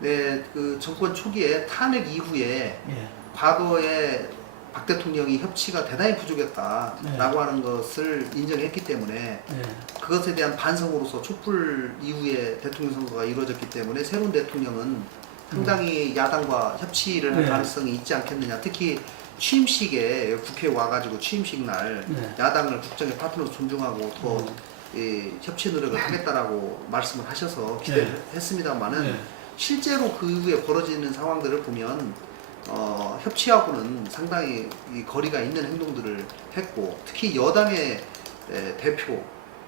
네, 그 정권 초기에 탄핵 이후에 예. 과거에 박 대통령이 협치가 대단히 부족했다라고 네. 하는 것을 인정했기 때문에 예. 그것에 대한 반성으로서 촛불 이후에 대통령 선거가 이루어졌기 때문에 새로운 대통령은 상당히 야당과 협치를 할 네. 가능성이 있지 않겠느냐. 특히 취임식에 국회에 와가지고 취임식 날 네. 야당을 국정의 파트너로 존중하고 더 협치 노력을 하겠다라고 말씀을 하셔서 기대를 네. 했습니다만은 네. 실제로 그 이후에 벌어지는 상황들을 보면 협치하고는 상당히 이 거리가 있는 행동들을 했고 특히 여당의 대표,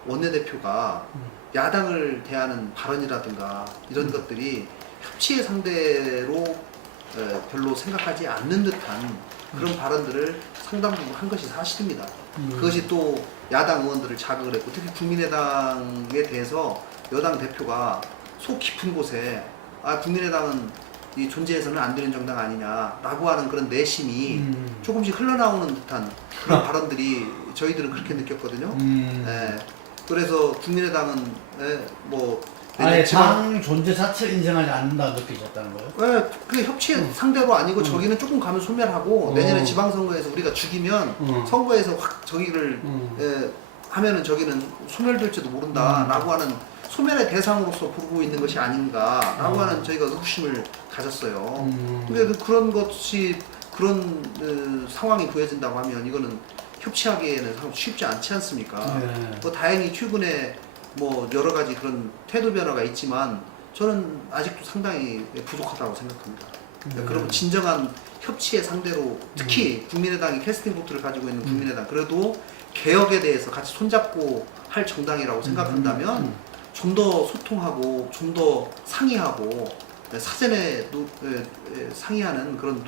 원내대표가 야당을 대하는 발언이라든가 이런 것들이 협치의 상대로 별로 생각하지 않는 듯한 그런 발언들을 상당 부분 한 것이 사실입니다. 그것이 또 야당 의원들을 자극을 했고 특히 국민의당에 대해서 여당 대표가 속 깊은 곳에 국민의당은 이 존재해서는 안 되는 정당 아니냐라고 하는 그런 내심이 조금씩 흘러나오는 듯한 그런 발언들이 저희들은 그렇게 느꼈거든요. 그래서 국민의당은 뭐 아예 당 존재 자체를 인정하지 않는다 느끼셨다는 거예요? 그 협치의 상대로 아니고 저기는 조금 가면 소멸하고 내년에 지방선거에서 우리가 죽이면 선거에서 확 저기를 하면은 저기는 소멸될지도 모른다라고 하는 소멸의 대상으로서 보고 있는 것이 아닌가라고 하는 저희가 의구심을 가졌어요. 근데 그런 것이 그런 상황이 보여진다고 하면 이거는 협치하기에는 쉽지 않지 않습니까? 뭐 다행히 최근에 뭐 여러 가지 그런 태도 변화가 있지만 저는 아직도 상당히 부족하다고 생각합니다. 그리고 진정한 협치의 상대로 특히 국민의당이 캐스팅 보트를 가지고 있는 국민의당 그래도 개혁에 대해서 같이 손잡고 할 정당이라고 생각한다면 좀 더 소통하고 좀 더 상의하고 사전에 상의하는 그런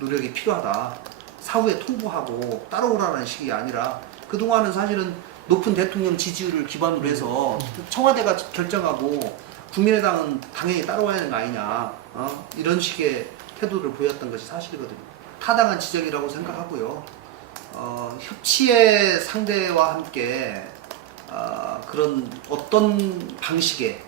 노력이 필요하다. 사후에 통보하고 따라오라는 식이 아니라 그동안은 사실은 높은 대통령 지지율을 기반으로 해서 청와대가 결정하고 국민의당은 당연히 따라와야 하는 거 아니냐 이런 식의 태도를 보였던 것이 사실이거든요. 타당한 지적이라고 생각하고요. 협치의 상대와 함께 그런 어떤 방식의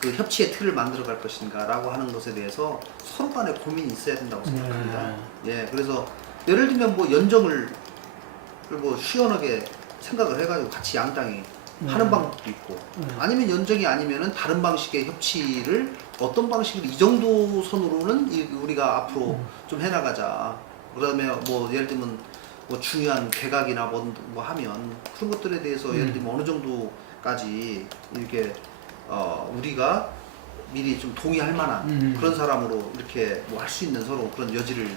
그 협치의 틀을 만들어 갈 것인가 라고 하는 것에 대해서 서로 간에 고민이 있어야 된다고 생각합니다. 예, 그래서 예를 들면 뭐 연정을 뭐 시원하게 생각을 해가지고 같이 양당이 하는 방법도 있고 아니면 연정이 아니면은 다른 방식의 협치를 어떤 방식으로 이 정도 선으로는 우리가 앞으로 좀 해나가자. 그다음에 뭐 예를 들면 뭐 중요한 개각이나 뭐 하면 그런 것들에 대해서 예를 들면 어느 정도까지 이렇게 우리가 미리 좀 동의할 만한 그런 사람으로 이렇게 뭐 할 수 있는 서로 그런 여지를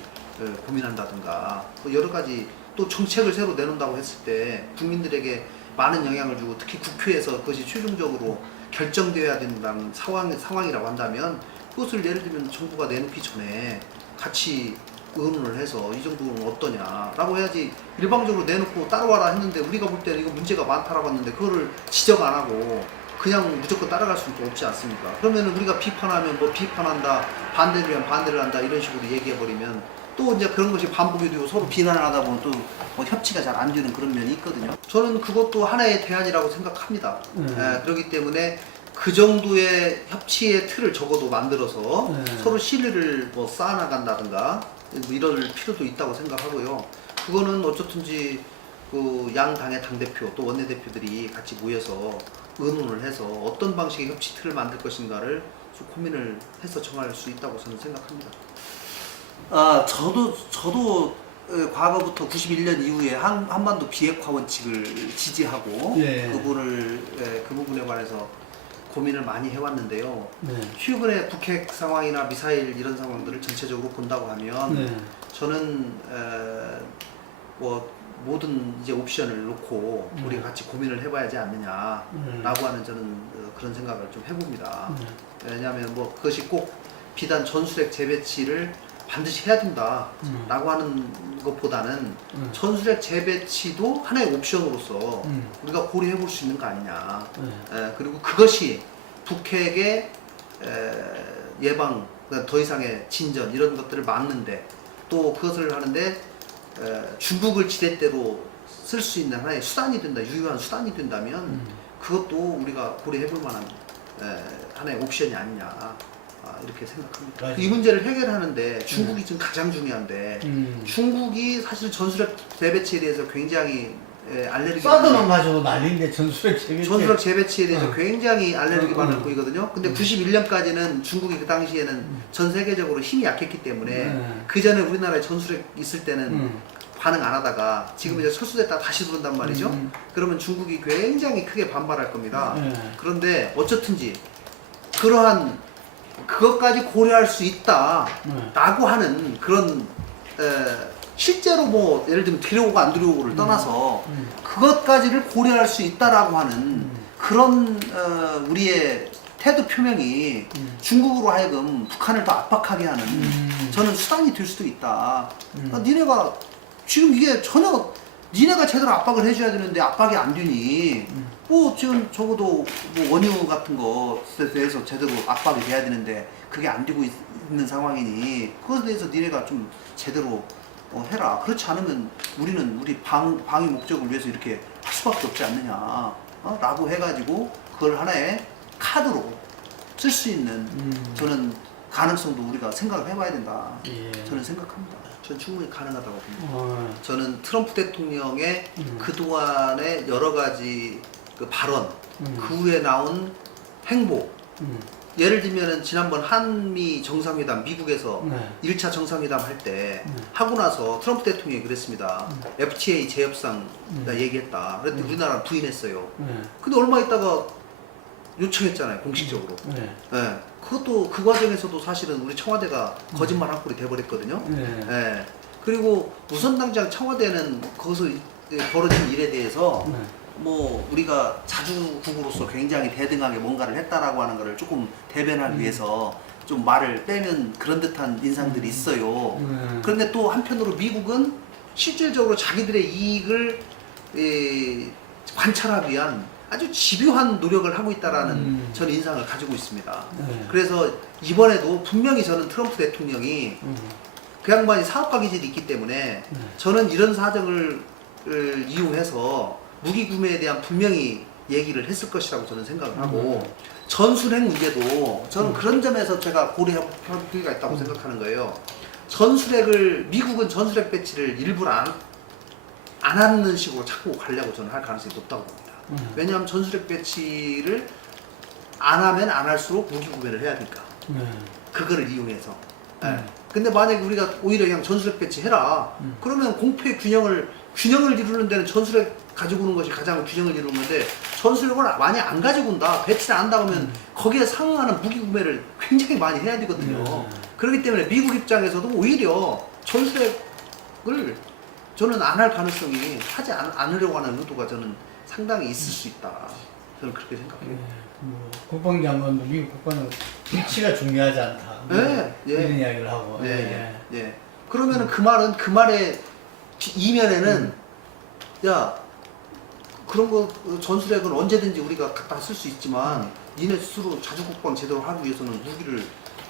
고민한다든가 뭐 여러 가지 또 정책을 새로 내놓는다고 했을 때 국민들에게 많은 영향을 주고 특히 국회에서 그것이 최종적으로 결정되어야 된다는 상황이라고 한다면 그것을 예를 들면 정부가 내놓기 전에 같이 의논을 해서 이 정도는 어떠냐라고 해야지 일방적으로 내놓고 따라와라 했는데 우리가 볼 때는 이거 문제가 많다라고 했는데 그거를 지적 안 하고 그냥 무조건 따라갈 수는 없지 않습니까? 그러면 우리가 비판하면 뭐 비판한다, 반대를 하면 반대를 한다 이런 식으로 얘기해버리면 또 이제 그런 것이 반복이 되고 서로 비난을 하다 보면 또 뭐 협치가 잘 안 되는 그런 면이 있거든요. 저는 그것도 하나의 대안이라고 생각합니다. 그렇기 때문에 그 정도의 협치의 틀을 적어도 만들어서 서로 실의를 뭐 쌓아나간다든가 뭐 이럴 필요도 있다고 생각하고요. 그거는 어쨌든지 그 양 당의 당대표 또 원내대표들이 같이 모여서 의논을 해서 어떤 방식의 협치 틀을 만들 것인가를 좀 고민을 해서 정할 수 있다고 저는 생각합니다. 저도 과거부터 91년 이후에 한반도 비핵화 원칙을 지지하고 그 부분에 관해서 고민을 많이 해왔는데요. 최근에 북핵 상황이나 미사일 이런 상황들을 전체적으로 본다고 하면 저는 뭐 모든 이제 옵션을 놓고 우리가 같이 고민을 해봐야 하지 않느냐라고 하는 저는 그런 생각을 좀 해봅니다. 왜냐하면 뭐 그것이 꼭 비단 전술핵 재배치를 반드시 해야 된다라고 하는 것보다는 전술핵 재배치도 하나의 옵션으로서 우리가 고려해 볼 수 있는 거 아니냐. 그리고 그것이 북핵의 예방, 더 이상의 진전 이런 것들을 막는데 또 그것을 하는데 중국을 지렛대로 쓸 수 있는 하나의 수단이 된다, 유효한 수단이 된다면 그것도 우리가 고려해 볼 만한 하나의 옵션이 아니냐 이렇게 생각합니다. 맞아요. 이 문제를 해결하는데 중국이 지금 가장 중요한데 중국이 사실 전술핵 재배치에 대해서 굉장히 알레르기 사드만 가지고 난리인데 전술핵 재배치. 전술핵 재배치에 대해서 굉장히 알레르기 어, 반응을 어. 보이거든요. 근데 91년까지는 중국이 그 당시에는 전 세계적으로 힘이 약했기 때문에 그 전에 우리나라에 전술핵 있을 때는 반응 안 하다가 지금 이제 철수됐다가 다시 들어온단 말이죠. 그러면 중국이 굉장히 크게 반발할 겁니다. 그런데 어쨌든지 그러한 그것까지 고려할 수 있다라고 하는 그런 실제로 뭐 예를 들면 들여오고 안 들여오고를 떠나서 그것까지를 고려할 수 있다라고 하는 그런 우리의 태도 표명이 중국으로 하여금 북한을 더 압박하게 하는 저는 수단이 될 수도 있다. 니네가 지금 이게 전혀 니네가 제대로 압박을 해줘야 되는데 압박이 안 되니 뭐 지금 적어도 뭐 원유 같은 것에 대해서 제대로 압박이 돼야 되는데 그게 안 되고 있는 상황이니 그것에 대해서 니네가 좀 제대로 해라. 그렇지 않으면 우리는 우리 방위 목적을 위해서 이렇게 할 수밖에 없지 않느냐 라고 해가지고 그걸 하나의 카드로 쓸 수 있는 저는 가능성도 우리가 생각을 해봐야 된다. 예. 저는 생각합니다. 저는 충분히 가능하다고 봅니다. 저는 트럼프 대통령의 그동안의 여러 가지 그 발언, 그 후에 나온 행보, 예를 들면은 지난번 한미 정상회담 미국에서 1차 정상회담 할 때 하고 나서 트럼프 대통령이 그랬습니다. FTA 재협상 얘기했다. 그랬더니 우리나라는 부인했어요. 근데 얼마 있다가 요청했잖아요, 공식적으로. 예. 그것도 그 과정에서도 사실은 우리 청와대가 거짓말 한 꼴이 돼버렸거든요. 예. 그리고 우선 당장 청와대는 거기서 벌어진 일에 대해서 뭐 우리가 자주국으로서 굉장히 대등하게 뭔가를 했다라고 하는 거를 조금 대변하기 위해서 좀 말을 빼는 그런 듯한 인상들이 있어요. 그런데 또 한편으로 미국은 실질적으로 자기들의 이익을 관찰하기 위한 아주 집요한 노력을 하고 있다라는 저는 인상을 가지고 있습니다. 그래서 이번에도 분명히 저는 트럼프 대통령이 그 양반이 사업가 기질이 있기 때문에 저는 이런 사정을 이용해서 무기 구매에 대한 분명히 얘기를 했을 것이라고 저는 생각을 하고 전술핵 문제도 저는 그런 점에서 제가 고려할 필요가 있다고 생각하는 거예요. 전술핵을 미국은 전술핵 배치를 일부러 안 하는 식으로 자꾸 가려고 저는 할 가능성이 높다고 봅니다. 왜냐하면 전술핵 배치를 안 하면 안 할수록 무기 구매를 해야 되니까 그거를 이용해서. 근데 만약에 우리가 오히려 그냥 전술핵 배치해라. 그러면 공패 균형을 이루는 데는 전술핵 가지고 오는 것이 가장 균형을 이루는 건데 전술핵을 만약 안 가지고 온다, 배치를 안 한다 그러면 거기에 상응하는 무기 구매를 굉장히 많이 해야 되거든요. 그렇기 때문에 미국 입장에서도 오히려 전술핵을 저는 안 할 가능성이 하지 않으려고 하는 의도가 저는 상당히 있을 수 있다. 저는 그렇게 생각해요. 국방장관도 미국 국방장관 위치가 중요하지 않다. 이런 이야기를 하고. 예. 그러면은 그 말은 그 말의 이면에는 야 그런 거 전술핵은 언제든지 우리가 갖다 쓸 수 있지만 니네 스스로 자주국방 제대로 하기 위해서는 무기를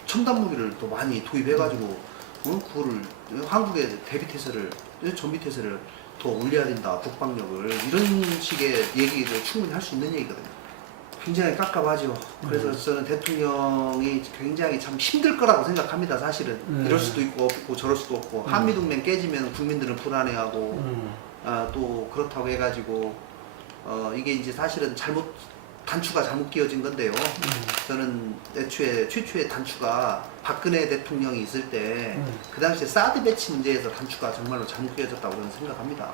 첨단 무기를 더 많이 도입해가지고 그거를 한국의 대비 태세를 전비 태세를 더 올려야 된다, 국방력을. 이런 식의 얘기를 충분히 할 수 있는 얘기거든요. 굉장히 깝깝하죠. 그래서 저는 대통령이 굉장히 참 힘들 거라고 생각합니다, 사실은. 이럴 수도 있고 없고 저럴 수도 없고 한미동맹 깨지면 국민들은 불안해하고 또 그렇다고 해가지고 이게 이제 사실은 단추가 잘못 끼워진 건데요. 저는 최초의 단추가 박근혜 대통령이 있을 때 그 당시에 사드 배치 문제에서 단추가 정말로 잘못 끼워졌다고 저는 생각합니다.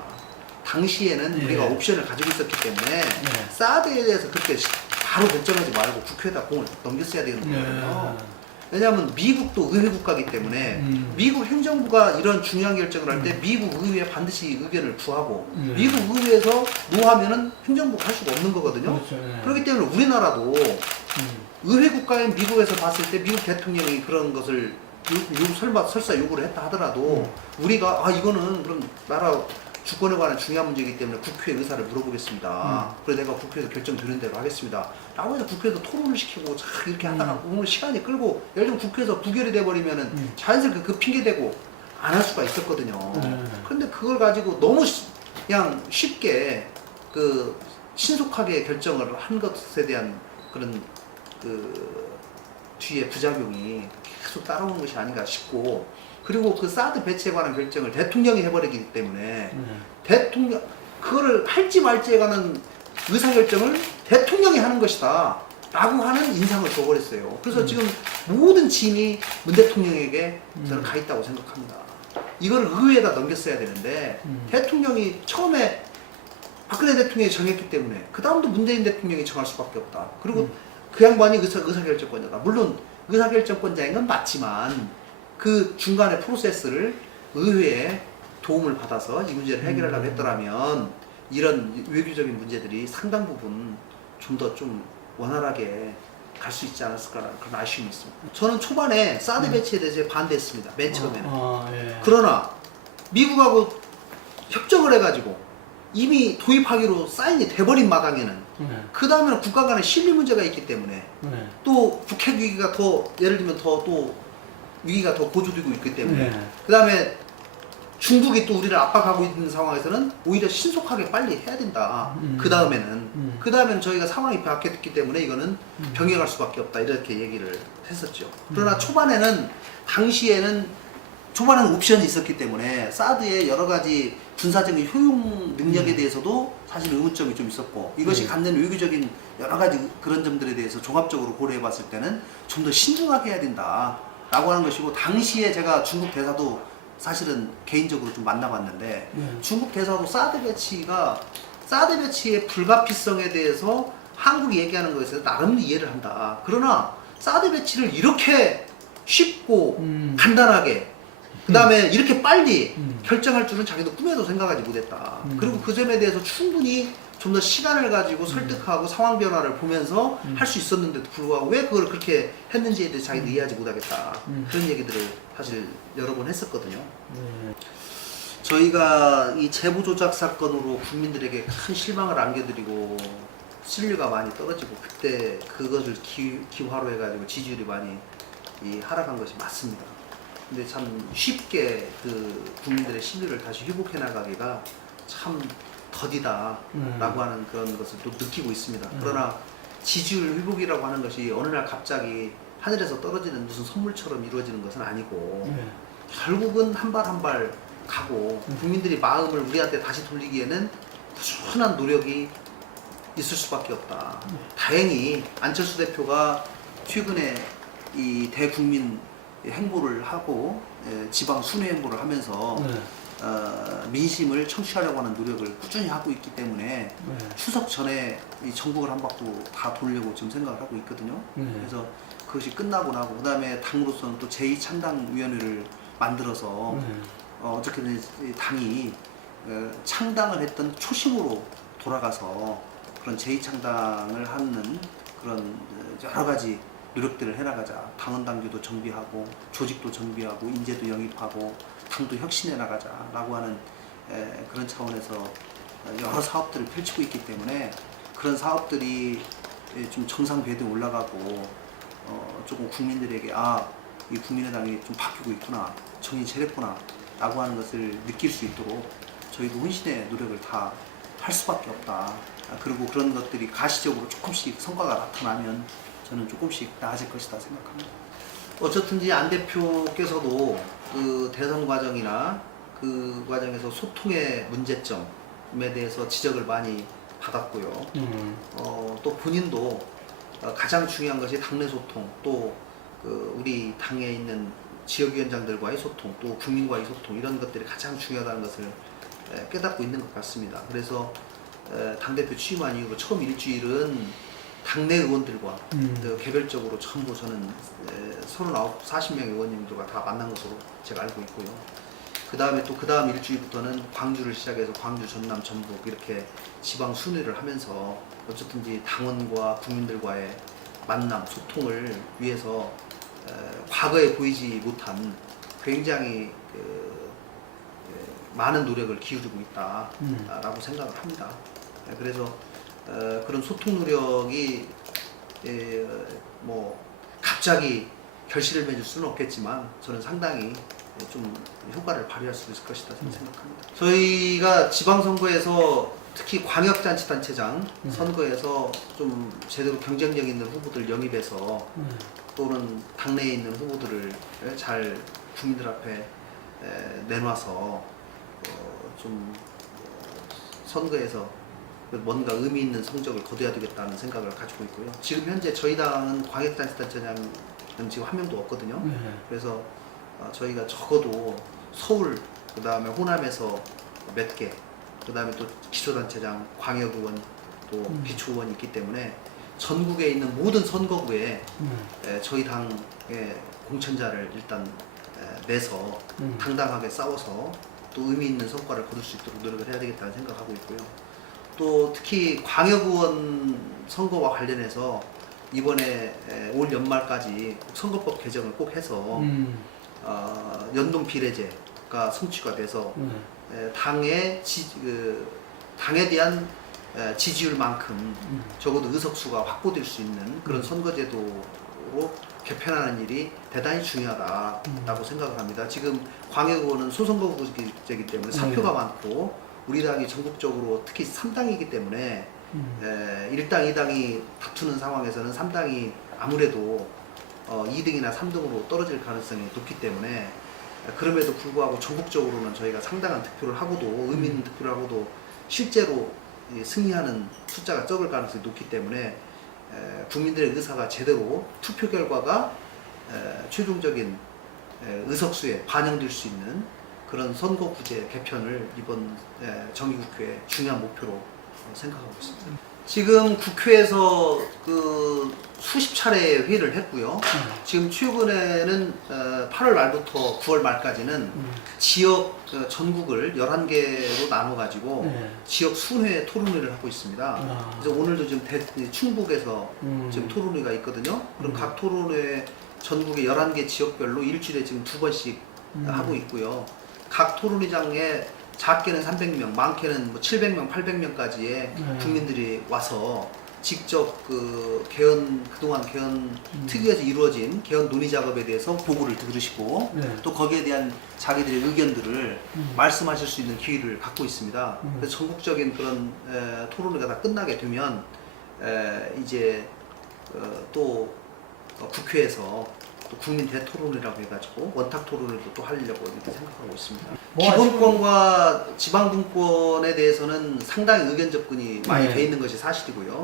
당시에는 우리가 옵션을 가지고 있었기 때문에 사드에 대해서 그렇게 바로 결정하지 말고 국회에다 공을 넘겼어야 되는 거거든요. 왜냐하면 미국도 의회 국가이기 때문에 미국 행정부가 이런 중요한 결정을 할 때 미국 의회에 반드시 의견을 구하고 미국 의회에서 노하면은 행정부가 할 수가 없는 거거든요. 그렇기 때문에 우리나라도 의회 국가인 미국에서 봤을 때 미국 대통령이 그런 것을 설사 요구를 했다 하더라도 우리가 이거는 그럼 나라 주권에 관한 중요한 문제이기 때문에 국회 의사를 물어보겠습니다. 그래서 내가 국회에서 결정되는 대로 하겠습니다. 라고 해서 국회에서 토론을 시키고 이렇게 하다가 오늘 시간이 끌고 예를 들면 국회에서 부결이 돼버리면은 자연스럽게 그 핑계 대고 안 할 수가 있었거든요. 그런데 그걸 가지고 너무 그냥 쉽게 신속하게 결정을 한 것에 대한 그런 뒤에 부작용이 계속 따라오는 것이 아닌가 싶고, 그리고 그 사드 배치에 관한 결정을 대통령이 해버리기 때문에 대통령 그거를 할지 말지에 관한 의사결정을 대통령이 하는 것이다 라고 하는 인상을 줘버렸어요. 그래서 지금 모든 짐이 문 대통령에게 저는 가 있다고 생각합니다. 이걸 의회에다 넘겼어야 되는데 대통령이 처음에 박근혜 대통령이 정했기 때문에 그 다음도 문재인 대통령이 정할 수밖에 없다. 그리고 그 양반이 의사결정권자다. 물론 의사결정권자인 건 맞지만 그 중간의 프로세스를 의회에 도움을 받아서 이 문제를 해결하려고 했더라면 이런 외교적인 문제들이 상당 부분 좀 더 좀 원활하게 갈 수 있지 않았을까라는 그런 아쉬움이 있습니다. 저는 초반에 사드 배치에 대해서 반대했습니다. 맨 처음에는. 예. 그러나 미국하고 협정을 해가지고 이미 도입하기로 사인이 돼버린 마당에는 그 다음에는 국가 간의 신뢰 문제가 있기 때문에 또 북핵 위기가 더 예를 들면 또 위기가 더 고조되고 있기 때문에 그 다음에 중국이 또 우리를 압박하고 있는 상황에서는 오히려 신속하게 빨리 해야 된다. 그 다음에는 저희가 상황이 바뀌었기 때문에 이거는 병행할 수밖에 없다. 이렇게 얘기를 했었죠. 그러나 당시에는 옵션이 있었기 때문에 사드의 여러 가지 군사적인 효용 능력에 대해서도 사실 의문점이 좀 있었고, 이것이 갖는 외교적인 여러 가지 그런 점들에 대해서 종합적으로 고려해 봤을 때는 좀 더 신중하게 해야 된다 라고 하는 것이고, 당시에 제가 중국 대사도 사실은 개인적으로 좀 만나봤는데 중국 대사도 사드 배치의 불가피성에 대해서 한국이 얘기하는 것에 나름 이해를 한다. 그러나 사드 배치를 이렇게 쉽고 간단하게 그 다음에 이렇게 빨리 결정할 줄은 자기도 꿈에도 생각하지 못했다. 그리고 그 점에 대해서 충분히 좀 더 시간을 가지고 설득하고 상황 변화를 보면서 할 수 있었는데도 불구하고 왜 그걸 그렇게 했는지에 대해서 자기도 이해하지 못하겠다. 그런 얘기들을 사실 여러 번 했었거든요. 저희가 이 제보 조작 사건으로 국민들에게 큰 실망을 안겨드리고 신뢰가 많이 떨어지고, 그때 그것을 기화로 해가지고 지지율이 많이 하락한 것이 맞습니다. 근데 참 쉽게 그 국민들의 신뢰를 다시 회복해 나가기가 참 더디다 라고 하는 그런 것을 또 느끼고 있습니다. 그러나 지지율 회복이라고 하는 것이 어느 날 갑자기 하늘에서 떨어지는 무슨 선물처럼 이루어지는 것은 아니고 결국은 한 발 한 발 가고 국민들이 마음을 우리한테 다시 돌리기에는 꾸준한 노력이 있을 수밖에 없다. 다행히 안철수 대표가 최근에 이 대국민 행보를 하고 지방 순회 행보를 하면서 민심을 청취하려고 하는 노력을 꾸준히 하고 있기 때문에 추석 전에 이 전국을 한 바퀴 다 돌려고 지금 생각을 하고 있거든요. 그래서 그것이 끝나고 나고 그 다음에 당으로서는 또 제2창당위원회를 만들어서 어떻게든 당이 창당을 했던 초심으로 돌아가서 그런 제2창당을 하는 그런 여러 가지 노력들을 해나가자. 당헌당규도 정비하고 조직도 정비하고 인재도 영입하고 당도 혁신해 나가자라고 하는 그런 차원에서 여러 사업들을 펼치고 있기 때문에 그런 사업들이 좀 정상 궤도에 올라가고 조금 국민들에게 이 국민의당이 좀 바뀌고 있구나, 정신 차렸구나 라고 하는 것을 느낄 수 있도록 저희도 혼신의 노력을 다 할 수밖에 없다. 그리고 그런 것들이 가시적으로 조금씩 성과가 나타나면 저는 조금씩 나아질 것이다 생각합니다. 어쨌든지 안 대표께서도 그 대선 과정이나 그 과정에서 소통의 문제점에 대해서 지적을 많이 받았고요. 또 본인도 가장 중요한 것이 당내 소통, 또 그 우리 당에 있는 지역위원장들과의 소통, 또 국민과의 소통, 이런 것들이 가장 중요하다는 것을 깨닫고 있는 것 같습니다. 그래서 당대표 취임한 이후 처음 일주일은 당내 의원들과 개별적으로 전부 저는 39, 40명의 의원님들과 다 만난 것으로 제가 알고 있고요. 그 다음에 또 그 다음 일주일부터는 광주를 시작해서 광주, 전남, 전북 이렇게 지방 순회를 하면서 어쨌든지 당원과 국민들과의 만남, 소통을 위해서 과거에 보이지 못한 굉장히 많은 노력을 기울이고 있다라고 생각을 합니다. 그래서 그런 소통 노력이 뭐 갑자기 결실을 맺을 수는 없겠지만 저는 상당히 좀 효과를 발휘할 수 있을 것이다 생각합니다. 저희가 지방선거에서 특히 광역자치단체장 선거에서 좀 제대로 경쟁력 있는 후보들 영입해서 또는 당내에 있는 후보들을 잘 국민들 앞에 내놔서 좀 선거에서 뭔가 의미 있는 성적을 거둬야 되겠다는 생각을 가지고 있고요. 지금 현재 저희 당은 광역단체단체장은 지금 한 명도 없거든요. 그래서 저희가 적어도 서울, 그 다음에 호남에서 몇 개, 그 다음에 또 기초단체장, 광역의원, 또 기초의원이 있기 때문에 전국에 있는 모든 선거구에 저희 당의 공천자를 일단 내서 당당하게 싸워서 또 의미 있는 성과를 거둘 수 있도록 노력을 해야 되겠다는 생각하고 있고요. 또 특히 광역의원 선거와 관련해서 이번에 올 연말까지 선거법 개정을 꼭 해서 연동 비례제가 성취가 돼서 당에 당에 대한 지지율만큼 적어도 의석수가 확보될 수 있는 그런 선거제도로 개편하는 일이 대단히 중요하다고 생각을 합니다. 지금 광역의원은 소선거구제이기 때문에 사표가 많고 우리 당이 전국적으로 특히 3당이기 때문에 1당, 2당이 다투는 상황에서는 3당이 아무래도 2등이나 3등으로 떨어질 가능성이 높기 때문에 그럼에도 불구하고 전국적으로는 저희가 상당한 득표를 하고도 의미 있는 득표를 하고도 실제로 승리하는 숫자가 적을 가능성이 높기 때문에 국민들의 의사가 제대로 투표 결과가 최종적인 의석수에 반영될 수 있는 그런 선거구제 개편을 이번 정기국회의 중요한 목표로 생각하고 있습니다. 지금 국회에서 그 수십 차례 회의를 했고요. 지금 최근에는 8월 말부터 9월 말까지는 지역 전국을 11개로 나눠가지고 지역 순회 토론회를 하고 있습니다. 그래서 오늘도 지금 충북에서 지금 토론회가 있거든요. 그럼 각 토론회 전국의 11개 지역별로 일주일에 지금 2번씩 하고 있고요. 각 토론회장에 작게는 300명, 많게는 뭐 700명, 800명까지의 국민들이 와서 직접 그동안 개헌 특위에서 이루어진 개헌 논의 작업에 대해서 보고를 들으시고 또 거기에 대한 자기들의 의견들을 말씀하실 수 있는 기회를 갖고 있습니다. 그래서 전국적인 그런 토론회가 다 끝나게 되면 이제 또 국회에서 또 국민 대토론이라고 해가지고 원탁 토론을 또 하려고 이렇게 생각하고 있습니다. 기본권과 지방분권에 대해서는 상당히 의견 접근이 많이 돼 있는 것이 사실이고요.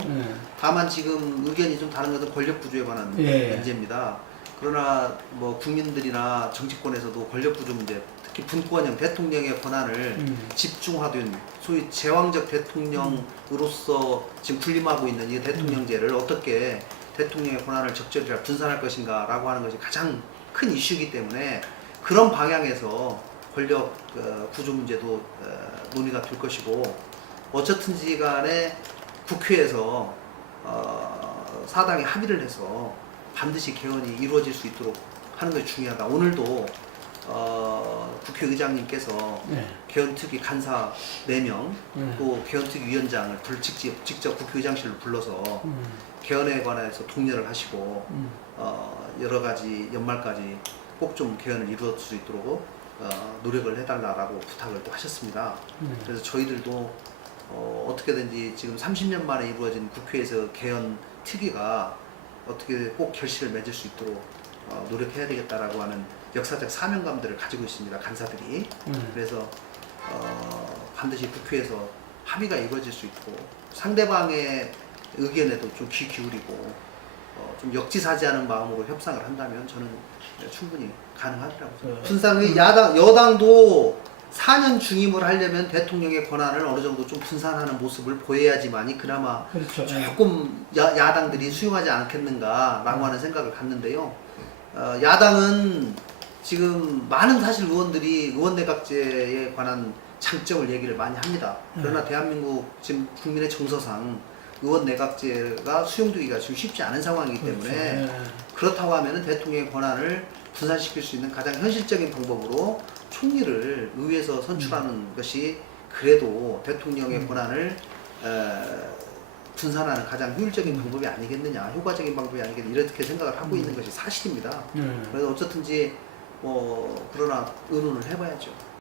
다만 지금 의견이 좀 다른 것은 권력 구조에 관한 문제입니다. 그러나 뭐 국민들이나 정치권에서도 권력 구조 문제, 특히 분권형 대통령의 권한을 집중하된 소위 제왕적 대통령으로서 지금 군림하고 있는 이 대통령제를 어떻게 대통령의 권한을 적절히 분산할 것인가 라고 하는 것이 가장 큰 이슈이기 때문에 그런 방향에서 권력 구조 문제도 논의가 될 것이고 어쨌든지 간에 국회에서 사당이 합의를 해서 반드시 개헌이 이루어질 수 있도록 하는 것이 중요하다. 오늘도 국회의장님께서 개헌특위 간사 4명 또 개헌특위 위원장을 직접 국회의장실로 불러서 개헌에 관해서 독려를 하시고 여러 가지 연말까지 꼭 좀 개헌을 이루어질 수 있도록 노력을 해달라고 부탁을 또 하셨습니다. 그래서 저희들도 어떻게든지 지금 30년 만에 이루어진 국회에서 개헌 특위가 어떻게 꼭 결실을 맺을 수 있도록 노력해야 되겠다라고 하는 역사적 사명감들을 가지고 있습니다. 간사들이. 그래서 반드시 국회에서 합의가 이루어질 수 있고 상대방의 의견에도 좀 귀 기울이고 좀 역지사지하는 마음으로 협상을 한다면 저는 충분히 가능하리라고 생각합니다. 분산의 여당도 4년 중임을 하려면 대통령의 권한을 어느 정도 좀 분산하는 모습을 보여야지만이 그나마 그렇죠. 조금 야당들이 수용하지 않겠는가라고 하는 생각을 갖는데요. 야당은 지금 많은 사실 의원들이 의원내각제에 관한 장점을 얘기를 많이 합니다. 그러나 대한민국 지금 국민의 정서상 의원내각제가 수용되기가 지금 쉽지 않은 상황이기 때문에 그렇다고 하면 대통령의 권한을 분산시킬 수 있는 가장 현실적인 방법으로 총리를 의회에서 선출하는 것이 그래도 대통령의 권한을 분산하는 가장 효율적인 방법이 아니겠느냐, 효과적인 방법이 아니겠느냐 이렇게 생각을 하고 있는 것이 사실입니다. 그래서 어쨌든지 그러나 의논을 해봐야죠.